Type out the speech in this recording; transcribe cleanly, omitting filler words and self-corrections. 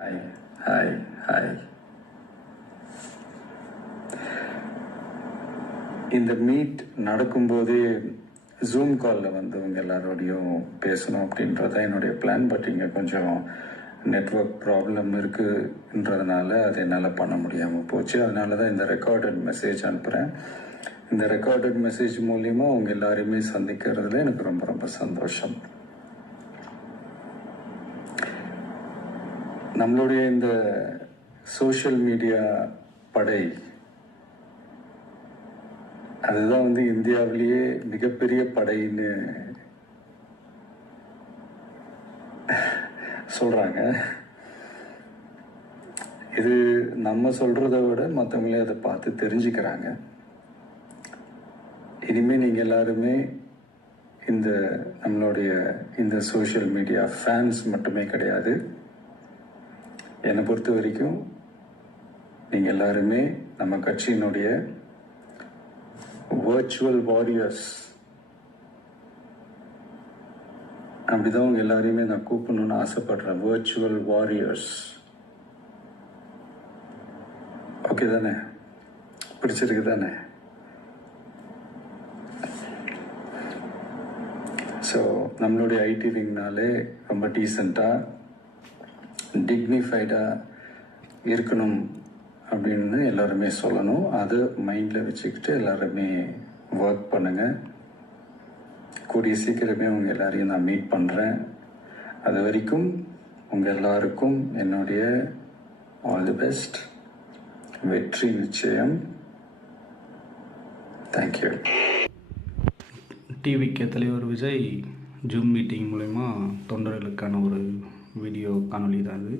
Hi hi hi. இந்த meet நடக்கும்போதே zoom காலில் வந்து உங்கள் எல்லாரோடையும் பேசணும் அப்படின்றத என்னுடைய பிளான். பட் இங்கே கொஞ்சம் நெட்வொர்க் ப்ராப்ளம் இருக்குன்றதுனால அது என்னால் பண்ண முடியாமல் போச்சு. அதனால தான் இந்த ரெக்கார்டட் மெசேஜ் அனுப்புகிறேன். இந்த ரெக்கார்டட் மெசேஜ் மூலிமா உங்கள் எல்லாரையுமே சந்திக்கிறதுல எனக்கு ரொம்ப ரொம்ப சந்தோஷம். நம்மளுடைய இந்த சோஷியல் மீடியா படை அதுதான் வந்து இந்தியாவிலேயே மிகப்பெரிய படைன்னு சொல்றாங்க. இது நம்ம சொல்றதை விட மற்றவங்களே அதை பார்த்து தெரிஞ்சுக்கிறாங்க. இனிமே நீங்க எல்லாருமே இந்த நம்மளுடைய இந்த சோஷியல் மீடியா ஃபேன்ஸ் மட்டுமே கிடையாது. என்னை பொறுத்த வரைக்கும் நீங்கள் எல்லாருமே நம்ம கட்சியினுடைய வர்ச்சுவல் வாரியர்ஸ். அப்படிதான் உங்க எல்லாரையுமே நான் கூப்பிடணும்னு ஆசைப்படுறேன். Virtual warriors. ஓகே தானே? பிடிச்சிருக்கு தானே? ஸோ நம்மளுடைய ஐடி விங்னாலே ரொம்ப டீசெண்டாக டிக்னிஃபைடாக இருக்கணும் அப்படின்னு எல்லாருமே சொல்லணும். அதை மைண்டில் வச்சுக்கிட்டு எல்லாருமே ஒர்க் பண்ணுங்கள். கூடிய சீக்கிரமே உங்கள் எல்லாரையும் நான் மீட் பண்ணுறேன். அது வரைக்கும் உங்கள் எல்லாருக்கும் என்னுடைய ஆல் தி பெஸ்ட். வெற்றி நிச்சயம். தேங்க்யூ. டிவிக்கு தலைவர் விஜய் ஜூம் மீட்டிங் மூலமா தொண்டர்களுக்கான ஒரு வீடியோ காணொலி தான் அது.